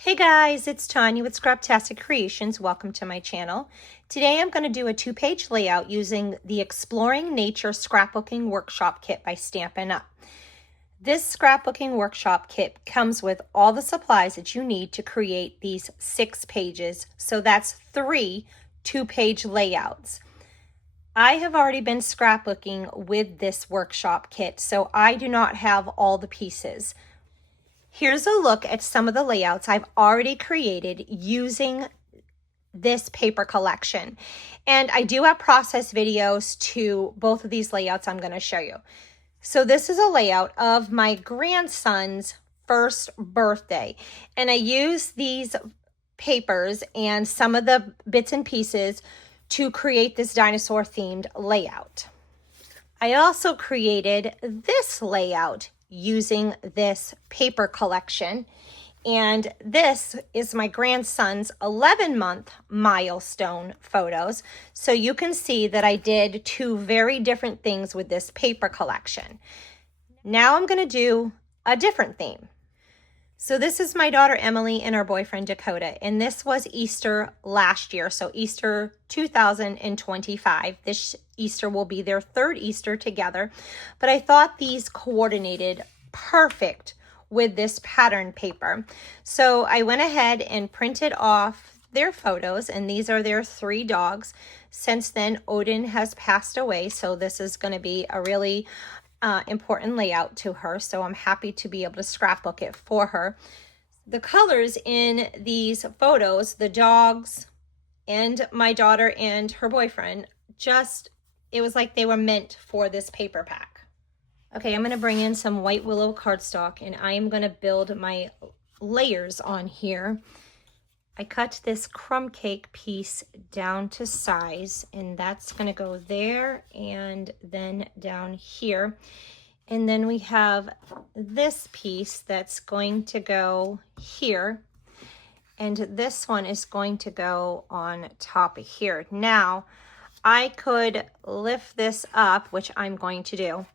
Hey guys, it's Tanya with Scraptastic Creations. Welcome to my channel. Today I'm going to do a two-page layout using the Exploring Nature Scrapbooking Workshop Kit by Stampin' Up. This scrapbooking workshop kit comes with all the supplies that you need to create these 6 pages. So that's 3 two-page layouts. I have already been scrapbooking with this workshop kit, so I do not have all the pieces. Here's a look at some of the layouts I've already created using this paper collection. And I do have process videos to both of these layouts I'm going to show you. So this is a layout of my grandson's first birthday. And I use these papers and some of the bits and pieces to create this dinosaur themed layout. I also created this layout using this paper collection, and this is my grandson's 11-month milestone photos, so you can see that I did 2 very different things with this paper collection. Now I'm going to do a different theme. So this is my daughter Emily and her boyfriend Dakota, and this was Easter last year, so Easter 2025. This Easter will be their 3rd Easter together, but I thought these coordinated perfect with this pattern paper. So I went ahead and printed off their photos, and these are their 3 dogs. Since then, Odin has passed away, so this is going to be a really important layout to her, so I'm happy to be able to scrapbook it for her. The colors in these photos, the dogs and my daughter and her boyfriend, it was like they were meant for this paper pack. Okay, I'm going to bring in some white willow cardstock, and I am going to build my layers on here. I cut this crumb cake piece down to size, and that's going to go there and then down here. And then we have this piece that's going to go here, and this one is going to go on top of here. Now, I could lift this up, which I'm going to do,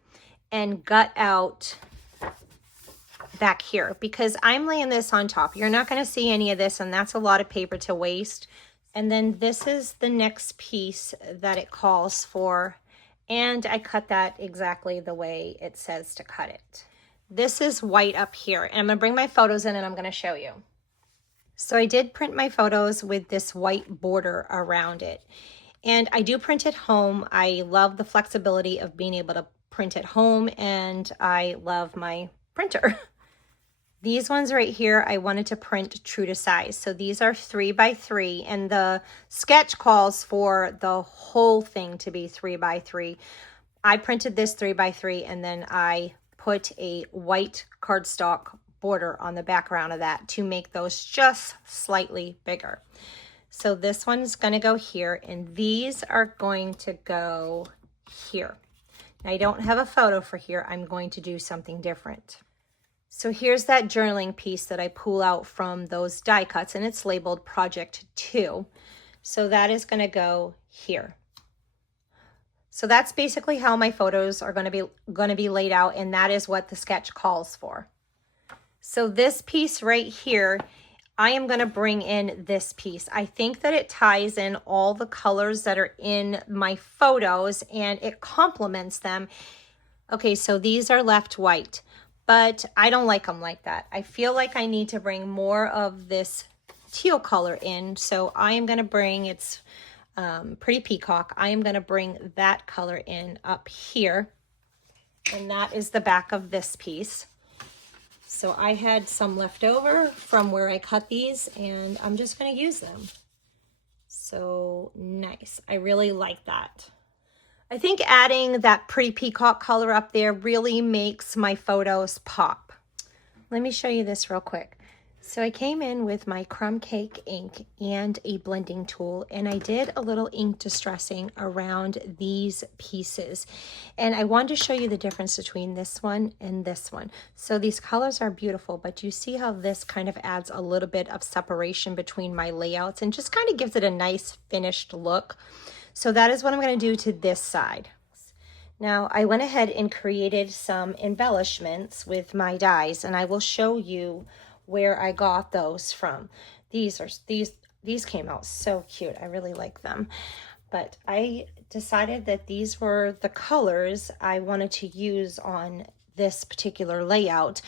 and gut out back here because I'm laying this on top. You're not going to see any of this, and that's a lot of paper to waste. And then this is the next piece that it calls for, and I cut that exactly the way it says to cut it. This is white up here, and I'm going to bring my photos in and I'm going to show you. So I did print my photos with this white border around it, and I do print at home. I love the flexibility of being able to print at home, and I love my printer. These ones right here, I wanted to print true to size. So these are 3 by 3, and the sketch calls for the whole thing to be 3 by 3. I printed this 3 by 3, and then I put a white cardstock border on the background of that to make those just slightly bigger. So this one's going to go here, and these are going to go here. Now, I don't have a photo for here. I'm going to do something different. So here's that journaling piece that I pull out from those die cuts, and it's labeled Project 2. So that is going to go here. So that's basically how my photos are going to be laid out, and that is what the sketch calls for. So this piece right here, I am going to bring in this piece. I think that it ties in all the colors that are in my photos, and it complements them. Okay, so these are left white, but I don't like them like that. I feel like I need to bring more of this teal color in, so I am going to bring, it's Pretty Peacock, I am going to bring that color in up here, and that is the back of this piece. So I had some left over from where I cut these, and I'm just going to use them. So nice. I really like that. I think adding that Pretty Peacock color up there really makes my photos pop. Let me show you this real quick. So I came in with my crumb cake ink and a blending tool, and I did a little ink distressing around these pieces. And I wanted to show you the difference between this one and this one. So these colors are beautiful, but you see how this kind of adds a little bit of separation between my layouts and just kind of gives it a nice finished look. So that is what I'm going to do to this side. Now I went ahead and created some embellishments with my dies, and I will show you where I got those from. These came out so cute. I really like them. But I decided that these were the colors I wanted to use on this particular layout.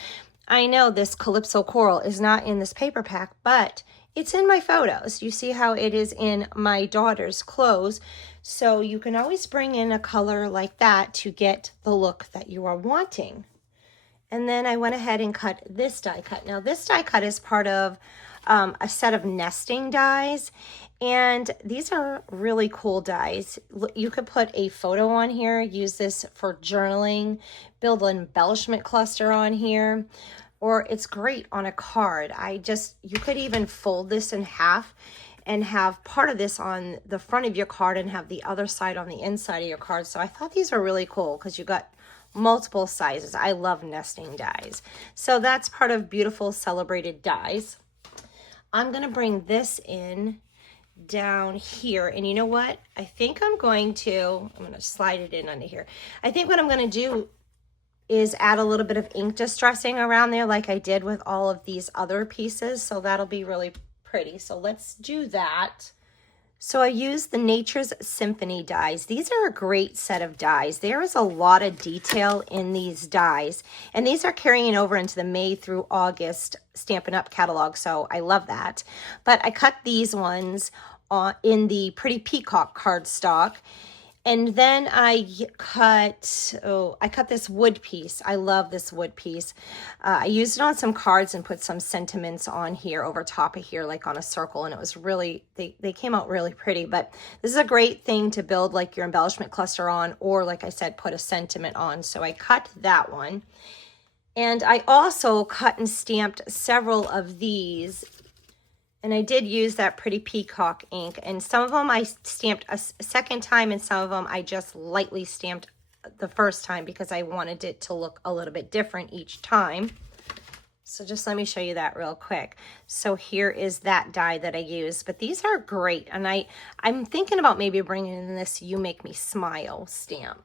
I know this Calypso Coral is not in this paper pack, but it's in my photos. You see how it is in my daughter's clothes. So you can always bring in a color like that to get the look that you are wanting. And then I went ahead and cut this die cut. Now this die cut is part of a set of nesting dies. And these are really cool dies. You could put a photo on here, use this for journaling, build an embellishment cluster on here, or it's great on a card. You could even fold this in half and have part of this on the front of your card and have the other side on the inside of your card. So I thought these were really cool because you got multiple sizes. I love nesting dies. So that's part of Beautiful Celebrated Dies. I'm going to bring this in down here, and you know what? I think I'm going to slide it in under here. I think what I'm going to do is add a little bit of ink distressing around there like I did with all of these other pieces, so that'll be really pretty. So let's do that. So I used the Nature's Symphony dies. These are a great set of dies. There is a lot of detail in these dies, and these are carrying over into the May through August Stampin' Up catalog, so I love that. But I cut these ones in the Pretty Peacock cardstock, and then I cut this wood piece. I love this wood piece. I used it on some cards and put some sentiments on here over top of here, like on a circle, and it was really, they came out really pretty. But this is a great thing to build like your embellishment cluster on, or like I said, put a sentiment on. So I cut that one. And I also cut and stamped several of these. And I did use that Pretty Peacock ink, and some of them I stamped a second time, and some of them I just lightly stamped the first time because I wanted it to look a little bit different each time. So just let me show you that real quick. So here is that die that I used, but these are great, and I'm thinking about maybe bringing in this You Make Me Smile stamp.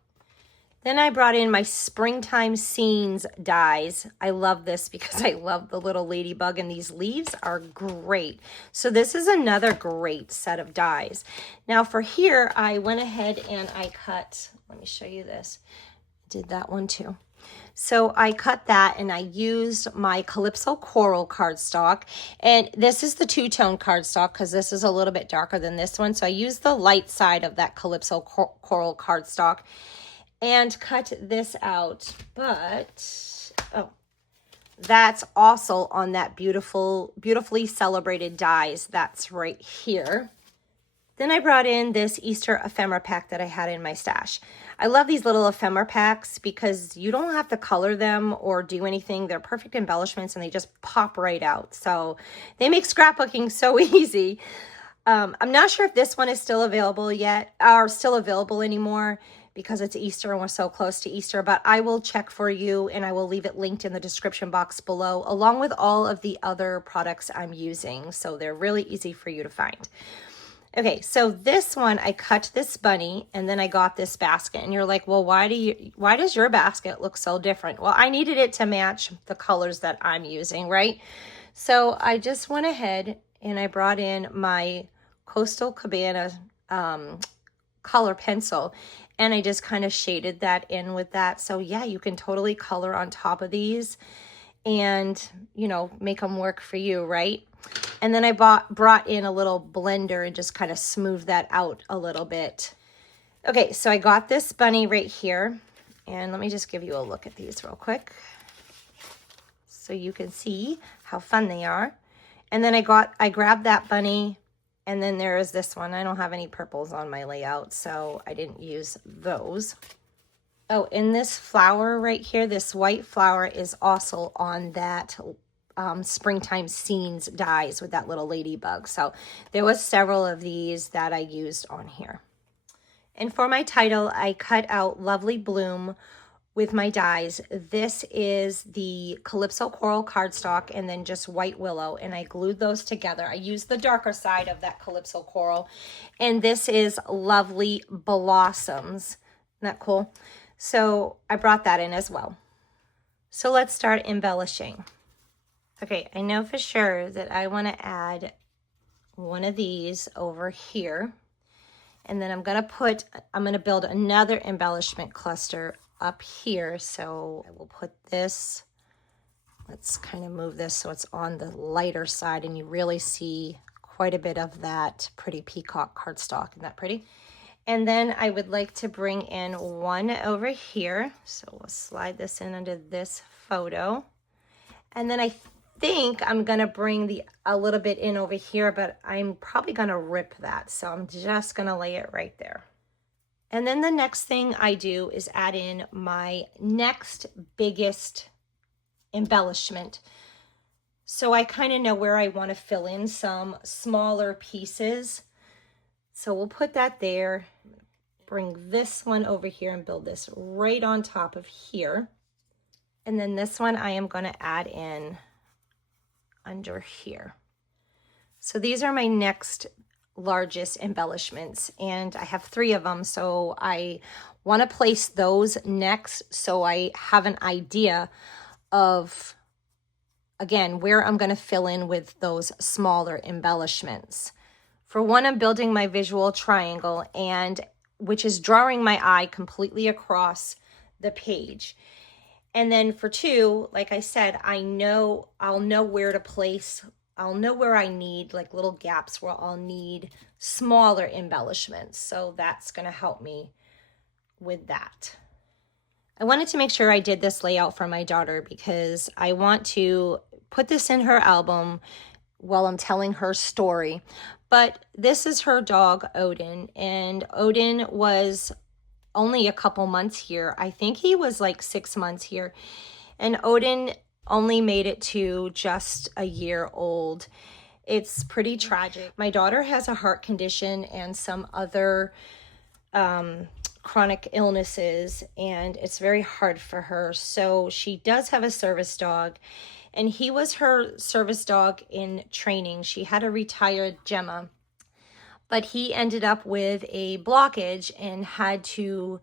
Then I brought in my Springtime Scenes dies. I love this because I love the little ladybug, and these leaves are great. So this is another great set of dies. Now for here, I went ahead and I cut, let me show you this. I did that one too. So I cut that, and I used my Calypso Coral cardstock, and this is the two-tone cardstock because this is a little bit darker than this one. So I used the light side of that Calypso Coral cardstock and cut this out, but that's also on that Beautifully Celebrated dies. That's right here. Then I brought in this Easter ephemera pack that I had in my stash. I love these little ephemera packs because you don't have to color them or do anything. They're perfect embellishments, and they just pop right out. So they make scrapbooking so easy. I'm not sure if this one is still available yet, or still available anymore, because it's Easter and we're so close to Easter, but I will check for you, and I will leave it linked in the description box below, along with all of the other products I'm using, so they're really easy for you to find. Okay, so this one, I cut this bunny, and then I got this basket, and you're like, well, why does your basket look so different? Well, I needed it to match the colors that I'm using, right? So I just went ahead and I brought in my Coastal Cabana color pencil, and I just kind of shaded that in with that. So yeah, you can totally color on top of these and, you know, make them work for you, right? And then I brought in a little blender and just kind of smoothed that out a little bit. Okay, so I got this bunny right here, and let me just give you a look at these real quick so you can see how fun they are. And then I grabbed that bunny, and then there is this one. I don't have any purples on my layout, so I didn't use those. Oh, and this flower right here, this white flower, is also on that Springtime Scenes dies with that little ladybug. So there was several of these that I used on here. And for my title, I cut out Lovely Bloom with my dies. This is the Calypso Coral cardstock and then just white willow, and I glued those together. I used the darker side of that Calypso Coral, and this is Lovely Blossoms. Isn't that cool? So I brought that in as well. So let's start embellishing. Okay, I know for sure that I want to add one of these over here. And then I'm going to build another embellishment cluster up here. So I will put this, let's kind of move this so it's on the lighter side and you really see quite a bit of that pretty peacock cardstock. Isn't that pretty? And then I would like to bring in one over here. So we'll slide this in under this photo. And then I think I'm gonna bring a little bit in over here, but I'm probably gonna rip that. So I'm just gonna lay it right there. And then the next thing I do is add in my next biggest embellishment. So I kind of know where I want to fill in some smaller pieces. So we'll put that there, bring this one over here and build this right on top of here. And then this one I am going to add in under here. So these are my next largest embellishments and I have 3 of them. So I want to place those next so I have an idea of, again, where I'm going to fill in with those smaller embellishments. For one, I'm building my visual triangle, and which is drawing my eye completely across the page. And then for 2, like I said, I'll know where to place, I'll know where I need like little gaps where I'll need smaller embellishments. So that's going to help me with that. I wanted to make sure I did this layout for my daughter because I want to put this in her album while I'm telling her story. But this is her dog, Odin, and Odin was only a couple months here. I think he was like 6 months here. And Odin only made it to just a year old. It's pretty tragic. My daughter has a heart condition and some other chronic illnesses, and it's very hard for her. So she does have a service dog, and he was her service dog in training. She had a retired Gemma, but he ended up with a blockage and had to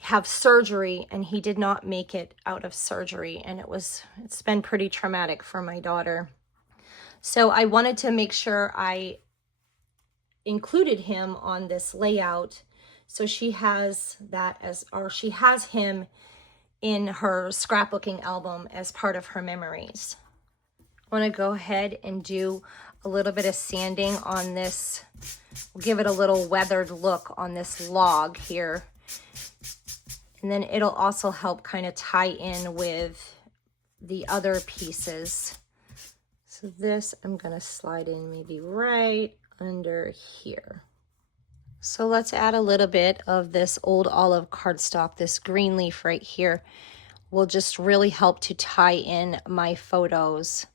have surgery, and he did not make it out of surgery, and it's been pretty traumatic for my daughter. So I wanted to make sure I included him on this layout. So she has she has him in her scrapbooking album as part of her memories. I want to go ahead and do a little bit of sanding on this. We'll give it a little weathered look on this log here. And then it'll also help kind of tie in with the other pieces. So this I'm going to slide in maybe right under here. So let's add a little bit of this old olive cardstock, this green leaf right here will just really help to tie in my photos.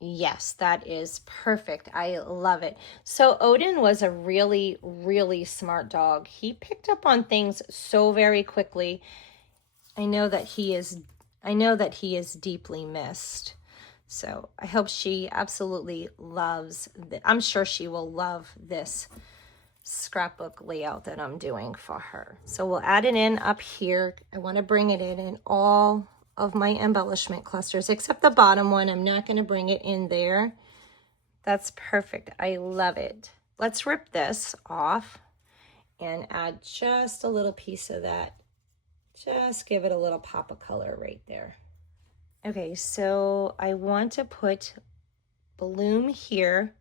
Yes, that is perfect. I love it. So Odin was a really, really smart dog. He picked up on things so very quickly. I know that he is deeply missed. So I hope she absolutely loves I'm sure she will love this scrapbook layout that I'm doing for her. So we'll add it in up here. I want to bring it in all of my embellishment clusters except the bottom one. I'm not going to bring it in there. That's perfect. I love it. Let's rip this off and add just a little piece of that. Just give it a little pop of color right there. Okay, so I want to put Bloom here.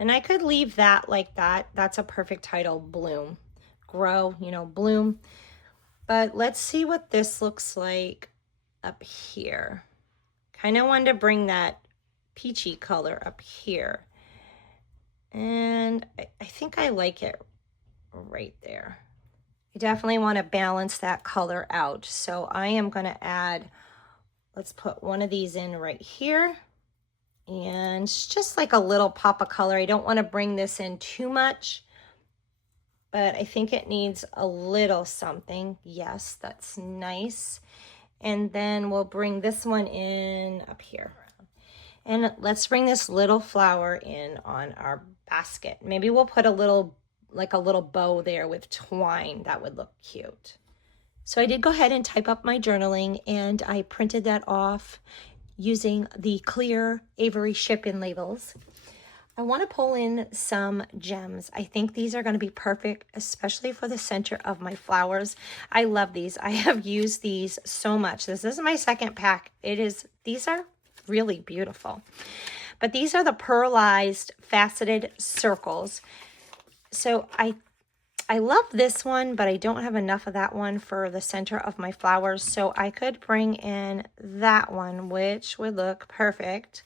And I could leave that like that. That's a perfect title, Bloom. Grow, bloom. But let's see what this looks like up here. Kind of wanted to bring that peachy color up here. And I think I like it right there. I definitely want to balance that color out. So I am going to add, let's put one of these in right here. And it's just like a little pop of color. I don't want to bring this in too much, but I think it needs a little something. Yes, that's nice. And then we'll bring this one in up here. And let's bring this little flower in on our basket. Maybe we'll put a little bow there with twine. That would look cute. So I did go ahead and type up my journaling, and I printed that off. using the clear Avery ship-in labels. I want to pull in some gems. I think these are going to be perfect, especially for the center of my flowers. I love these. I have used these so much. This is my second pack. These are really beautiful. But these are the pearlized faceted circles. So I love this one, but I don't have enough of that one for the center of my flowers. So I could bring in that one, which would look perfect.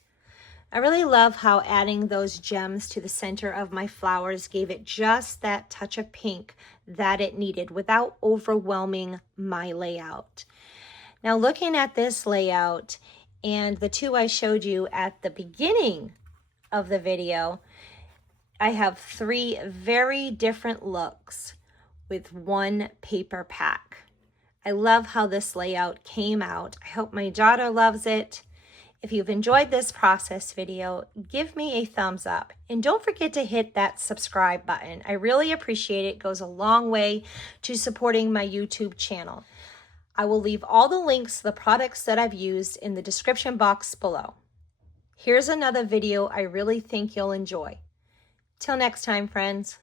I really love how adding those gems to the center of my flowers gave it just that touch of pink that it needed without overwhelming my layout. Now looking at this layout and the two I showed you at the beginning of the video, I have 3 very different looks with one paper pack. I love how this layout came out. I hope my daughter loves it. If you've enjoyed this process video, give me a thumbs up and don't forget to hit that subscribe button. I really appreciate it. It goes a long way to supporting my YouTube channel. I will leave all the links to the products that I've used in the description box below. Here's another video I really think you'll enjoy. Till next time, friends.